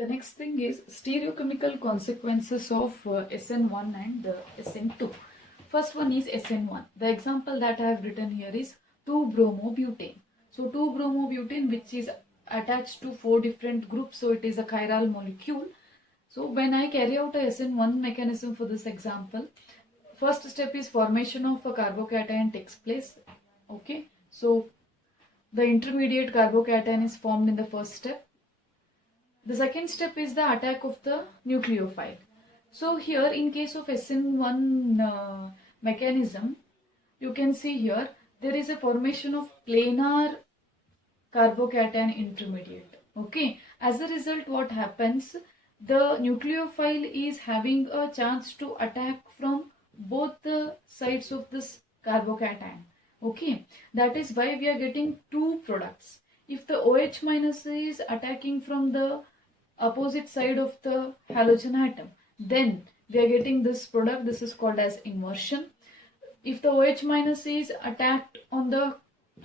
The next thing is stereochemical consequences of SN1 and SN2. First one is SN1. The example that I have written here is 2-bromobutane. So 2-bromobutane, which is attached to 4 different groups, so it is a chiral molecule. So when I carry out a SN1 mechanism for this example, first step is formation of a carbocation takes place. Okay, so the intermediate carbocation is formed in the first step. The second step is the attack of the nucleophile. So here in case of SN1 mechanism, you can see here there is a formation of planar carbocation intermediate. Okay, as a result what happens, the nucleophile is having a chance to attack from both the sides of this carbocation. Okay, that is why we are getting two products. If the OH minus is attacking from the opposite side of the halogen atom, then we are getting this product. This is called as inversion. If the OH minus is attacked on the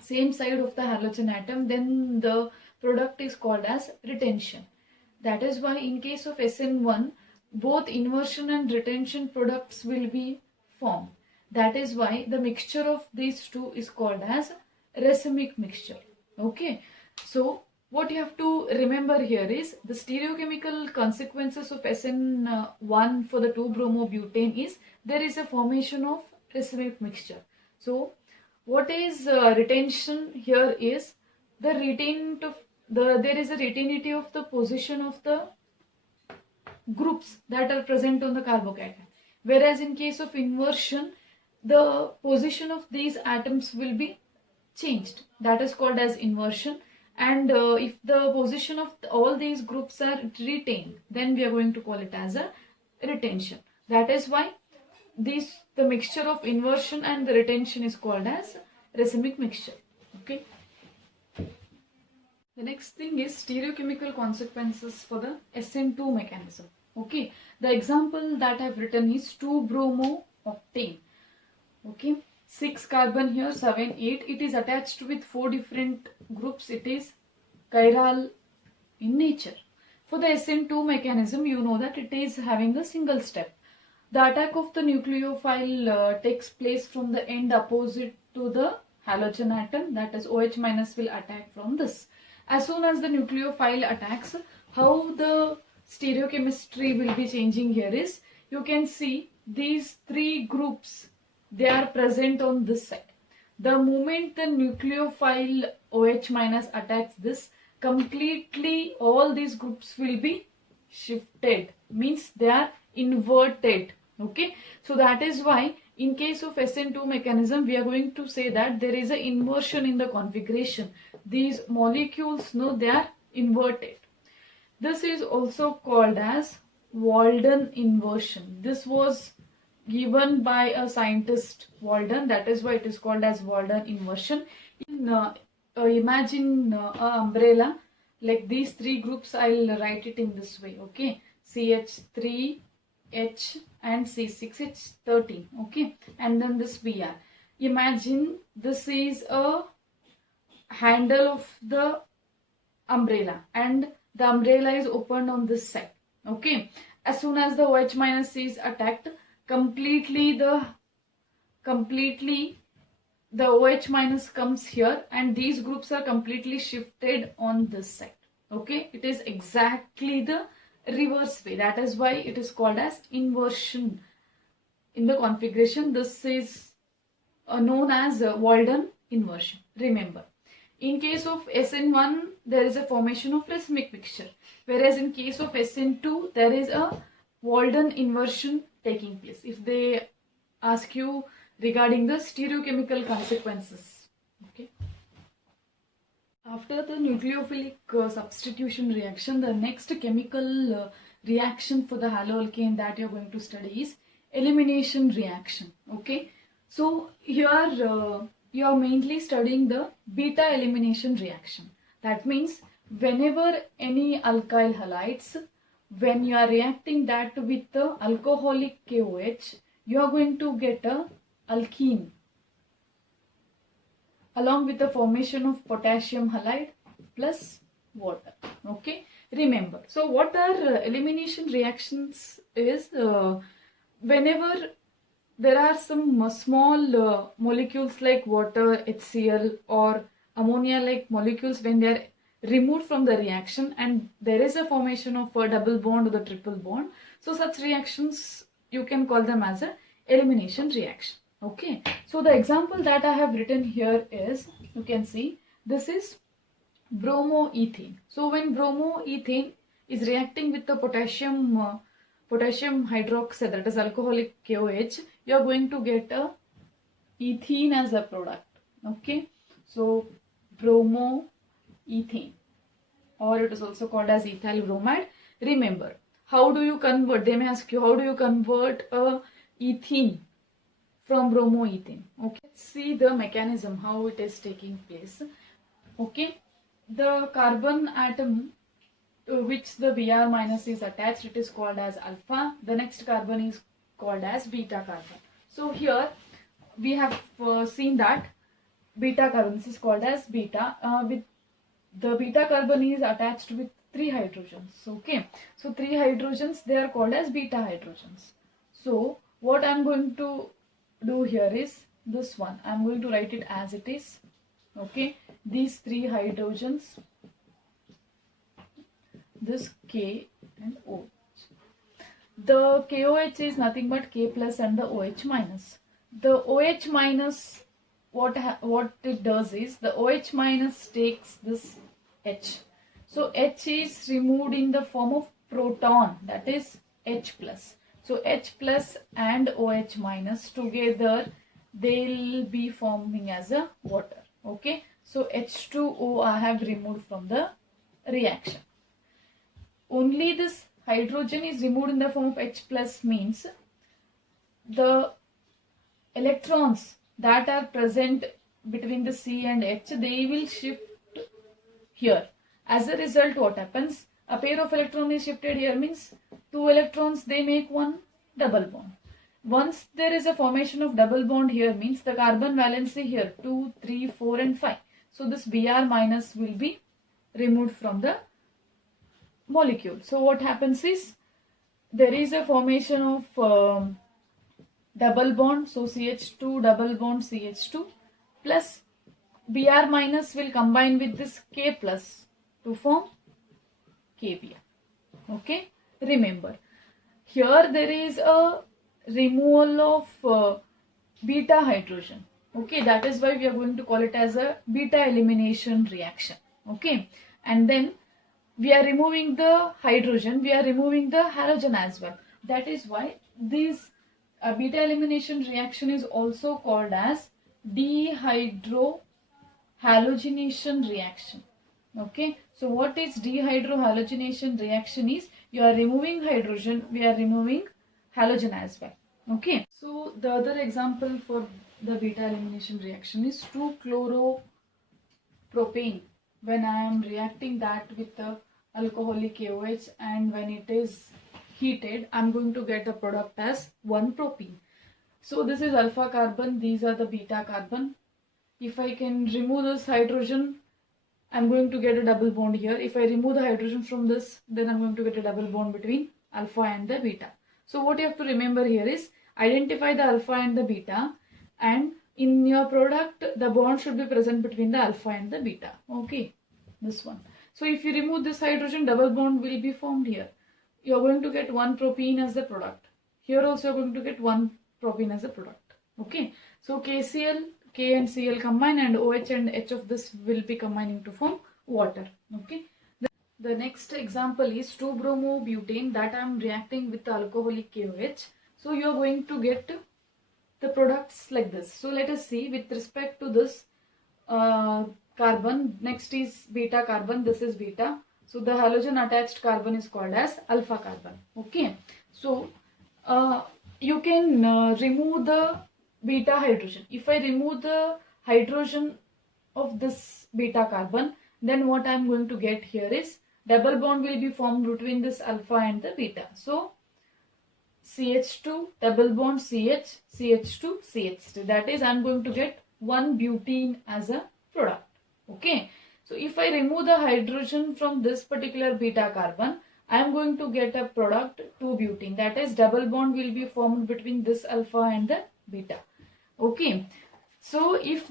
same side of the halogen atom, then the product is called as retention. That is why in case of SN1, both inversion and retention products will be formed. That is why the mixture of these two is called as racemic mixture. Okay, so what you have to remember here is the stereochemical consequences of SN1 for the 2-bromobutane is there is a formation of racemic mixture. So what is retention here is the there is a retainity of the position of the groups that are present on the carbocation. Whereas in case of inversion, the position of these atoms will be changed. That is called as inversion. And if the position of all these groups are retained, then we are going to call it as a retention. That is why the mixture of inversion and the retention is called as racemic mixture. Okay. The next thing is stereochemical consequences for the SN2 mechanism. Okay. The example that I have written is 2-bromooctane. Okay. 6 carbon here, 7, 8. It is attached with 4 different groups. It is chiral in nature. For the SN2 mechanism, you know that it is having a single step. The attack of the nucleophile takes place from the end opposite to the halogen atom. That is OH minus will attack from this. As soon as the nucleophile attacks, how the stereochemistry will be changing here is, you can see these 3 groups, they are present on this side. The moment the nucleophile OH minus attacks this, completely all these groups will be shifted. Means they are inverted. Okay. So that is why in case of SN2 mechanism, we are going to say that there is an inversion in the configuration. These molecules, no, they are inverted. This is also called as Walden inversion. This was given by a scientist, Walden. That is why it is called as Walden inversion. Imagine an umbrella like these 3 groups. I'll write it in this way. Okay, CH3, H and C6, H13. Okay, and then this Br. Imagine this is a handle of the umbrella and the umbrella is opened on this side. Okay, as soon as the OH minus is attacked, completely the OH minus comes here and these groups are completely shifted on this side. Okay, it is exactly the reverse way. That is why it is called as inversion in the configuration. This is known as Walden inversion. Remember, in case of SN1, there is a formation of racemic mixture, whereas in case of SN2, there is a Walden inversion taking place. If they ask you regarding the stereochemical consequences. Okay. After the nucleophilic substitution reaction, the next chemical reaction for the haloalkane that you are going to study is elimination reaction. Okay. So here you are mainly studying the beta elimination reaction. That means whenever any alkyl halides, when you are reacting that with the alcoholic KOH, you are going to get a alkene along with the formation of potassium halide plus water. Okay, Remember, so what are elimination reactions is whenever there are some small molecules like water, HCl, or ammonia like molecules, when they are removed from the reaction and there is a formation of a double bond or the triple bond, so such reactions you can call them as a elimination reaction. Okay, so the example that I have written here is, you can see, this is bromoethane. So when bromoethane is reacting with the potassium hydroxide, that is alcoholic KOH, you are going to get a ethene as a product. Okay, so bromoethane, or it is also called as ethyl bromide. Remember, how do you convert? They may ask you, how do you convert a ethene from bromoethane? Okay, let's see the mechanism, how it is taking place. Okay, the carbon atom to which the Br minus is attached, it is called as alpha. The next carbon is called as beta carbon. So here we have seen that beta carbon, this is called as beta. With the beta carbon is attached with 3 hydrogens. Okay, so 3 hydrogens, they are called as beta hydrogens. So what I am going to do here is this one. I am going to write it as it is. Okay, these 3 hydrogens, this K and OH. The KOH is nothing but K plus and the OH minus. The OH minus, what it does is, the OH minus takes this H. So H is removed in the form of proton, that is H plus. So H plus and OH minus together, they'll be forming as a water. Okay, so H2O I have removed from the reaction. Only this hydrogen is removed in the form of H plus, means the electrons that are present between the C and H, they will shift here. As a result, what happens? A pair of electrons is shifted here, means 2 electrons, they make one double bond. Once there is a formation of double bond here, means the carbon valency here 2, 3, 4 and 5. So this Br minus will be removed from the molecule. So what happens is, there is a formation of double bond, so CH2 double bond CH2 plus Br minus will combine with this K plus to form KBr. Okay, remember, here there is a removal of beta hydrogen. Okay, that is why we are going to call it as a beta elimination reaction. Okay, and then we are removing the hydrogen, we are removing the halogen as well. That is why this beta elimination reaction is also called as dehydrohalogenation reaction. Okay, so what is dehydrohalogenation reaction is, you are removing hydrogen, we are removing halogen as well. Okay, so the other example for the beta elimination reaction is 2-chloropropane. When I am reacting that with the alcoholic KOH, and when it is heated, I am going to get a product as 1-propene. So this is alpha carbon, these are the beta carbon. If I can remove this hydrogen, I am going to get a double bond here. If I remove the hydrogen from this, then I am going to get a double bond between alpha and the beta. So what you have to remember here is, identify the alpha and the beta, and in your product the bond should be present between the alpha and the beta. Okay, this one. So if you remove this hydrogen, double bond will be formed here. You are going to get 1-propene as the product. Here also you are going to get 1-propene as a product. Okay, so KCl, K and Cl combine, and OH and H of this will be combining to form water. Okay. The next example is 2-bromobutane, that I am reacting with the alcoholic KOH. So you are going to get the products like this. So let us see, with respect to this carbon, next is beta carbon, this is beta. So the halogen attached carbon is called as alpha carbon. Okay. So you can remove the beta hydrogen. If I remove the hydrogen of this beta carbon, then what I am going to get here is, double bond will be formed between this alpha and the beta. So CH2 double bond CH, CH2 CH3, that is I am going to get 1-butene as a product. Okay, So if I remove the hydrogen from this particular beta carbon, I am going to get a product 2-butene. That is, double bond will be formed between this alpha and the beta. Okay. So if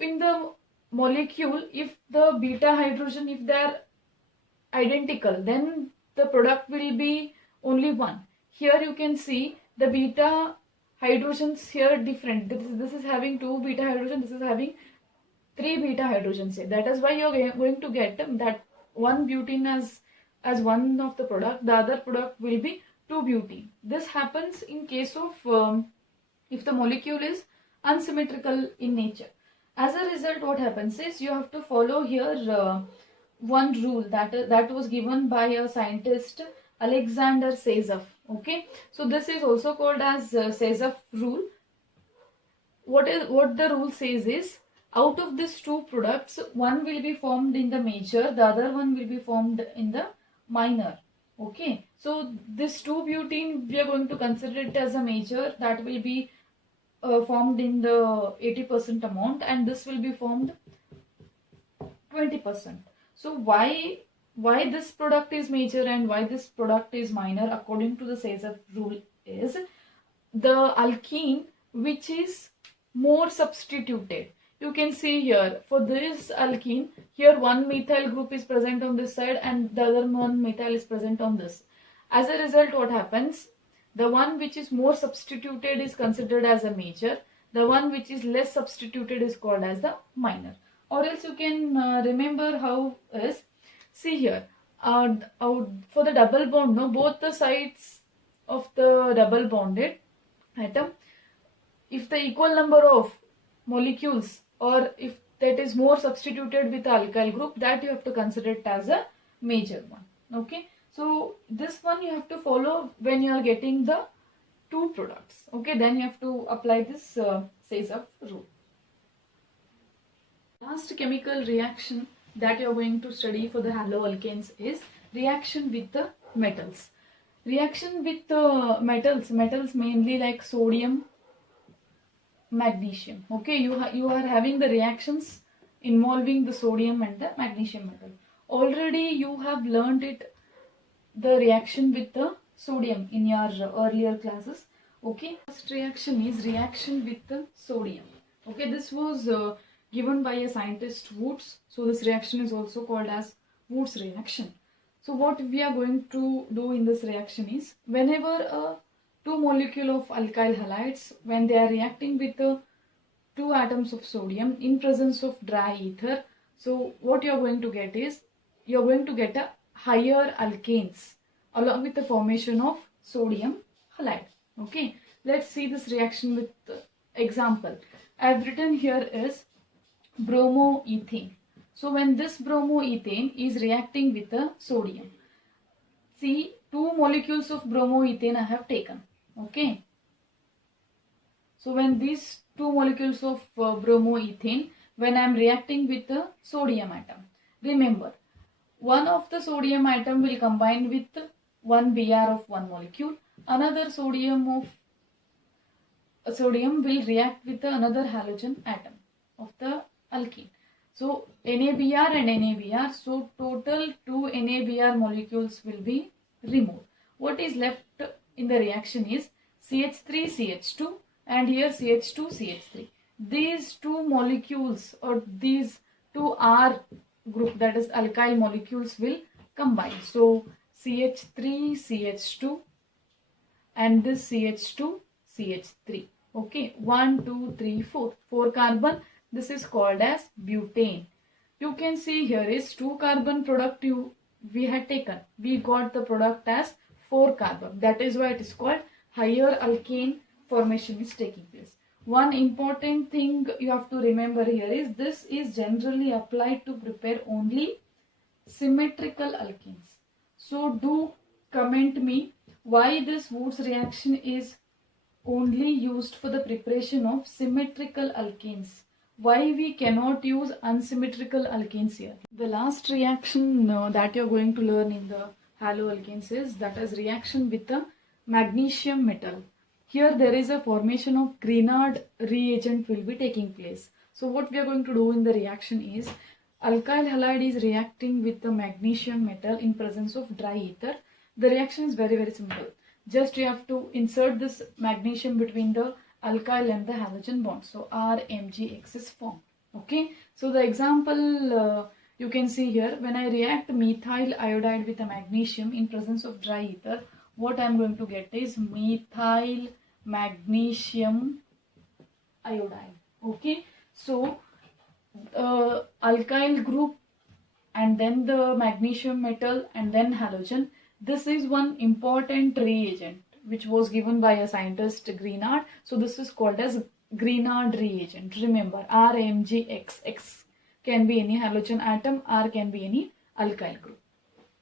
in the molecule, if the beta hydrogen, if they are identical, then the product will be only one. Here you can see the beta hydrogens here different. This is having 2 beta hydrogen, this is having 3 beta hydrogens here. That is why you are going to get that 1 butene as one of the product, the other product will be 2 butene. This happens in case of if the molecule is unsymmetrical in nature. As a result, what happens is you have to follow here one rule that was given by a scientist, Alexander Sazov. Okay, so this is also called as Sazov rule. What the rule says is, out of these 2 products, one will be formed in the major, the other one will be formed in the minor. Okay, so this 2-butene we are going to consider it as a major, that will be formed in the 80% amount, and this will be formed 20%. So why this product is major and why this product is minor according to the Sazov rule is, the alkene which is more substituted. You can see here for this alkene, here one methyl group is present on this side and the other one methyl is present on this. As a result, what happens? The one which is more substituted is considered as a major. The one which is less substituted is called as the minor. Or else you can remember how is, see here, for the double bond, no, both the sides of the double bonded atom, if the equal number of molecules or if that is more substituted with the alkyl group, that you have to consider it as a major one. Okay, so this one you have to follow when you are getting the 2 products. Okay, then you have to apply this Sazov rule. Last chemical reaction that you are going to study for the haloalkanes is reaction with the metals. Reaction with the metals mainly like sodium, magnesium. Okay, you are having the reactions involving the sodium and the magnesium metal. Already you have learned it, the reaction with the sodium in your earlier classes. Okay, first reaction is reaction with the sodium. Okay, this was given by a scientist Woods. So this reaction is also called as Woods reaction. So what we are going to do in this reaction is, whenever 2 molecules of alkyl halides, when they are reacting with 2 atoms of sodium in presence of dry ether, so what you are going to get is, you are going to get a higher alkanes along with the formation of sodium halide. Okay, let's see this reaction with example. I have written here is bromoethane. So when this bromoethane is reacting with the sodium, see 2 molecules of bromoethane I have taken. Okay, so when these 2 molecules of bromoethane, when I am reacting with the sodium atom, remember one of the sodium atom will combine with 1 Br of one molecule, another sodium will react with another halogen atom of the alkene. So NaBr and NaBr, so total 2 NaBr molecules will be removed. What is left in the reaction is CH3 CH2 and here CH2 CH3. These 2 molecules or these 2 R group, that is alkyl molecules, will combine. So CH3 CH2 and this CH2 CH3. Okay, 1 2 3 4 carbon. This is called as butane. You can see here is 2 carbon product we had taken. We got the product as 4 carbon. That is why it is called higher alkane formation is taking place. One important thing you have to remember here is, this is generally applied to prepare only symmetrical alkenes. So do comment me why this Woods reaction is only used for the preparation of symmetrical alkenes. Why we cannot use unsymmetrical alkenes here? The last reaction that you are going to learn in the haloalkanes is, that is reaction with the magnesium metal. Here there is a formation of Grignard reagent will be taking place. So what we are going to do in the reaction is, alkyl halide is reacting with the magnesium metal in presence of dry ether. The reaction is very simple. Just you have to insert this magnesium between the alkyl and the halogen bond. So RMgX is formed. Okay. So the example you can see here, when I react methyl iodide with a magnesium in presence of dry ether, what I am going to get is methyl magnesium iodide. Okay. So alkyl group and then the magnesium metal and then halogen. This is one important reagent which was given by a scientist Grignard. So this is called as Grignard reagent. Remember, RMgX. X can be any halogen atom, R can be any alkyl group.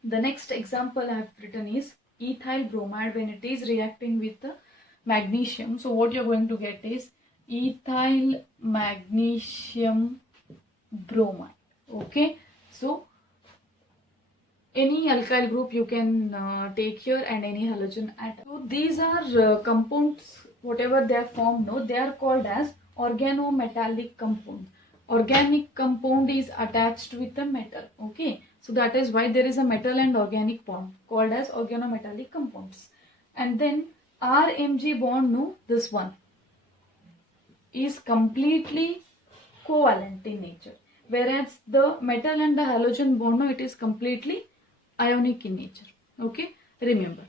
The next example I have written is ethyl bromide when it is reacting with the magnesium. So what you are going to get is ethyl magnesium bromide. Okay. So any alkyl group you can take here and any halogen atom. So these are compounds, whatever they are formed, no, they are called as organometallic compound. Organic compound is attached with the metal. Okay, so that is why there is a metal and organic bond called as organometallic compounds. And then RMg bond, no, this one is completely covalent in nature, whereas the metal and the halogen bond, no, it is completely ionic in nature. Okay, remember.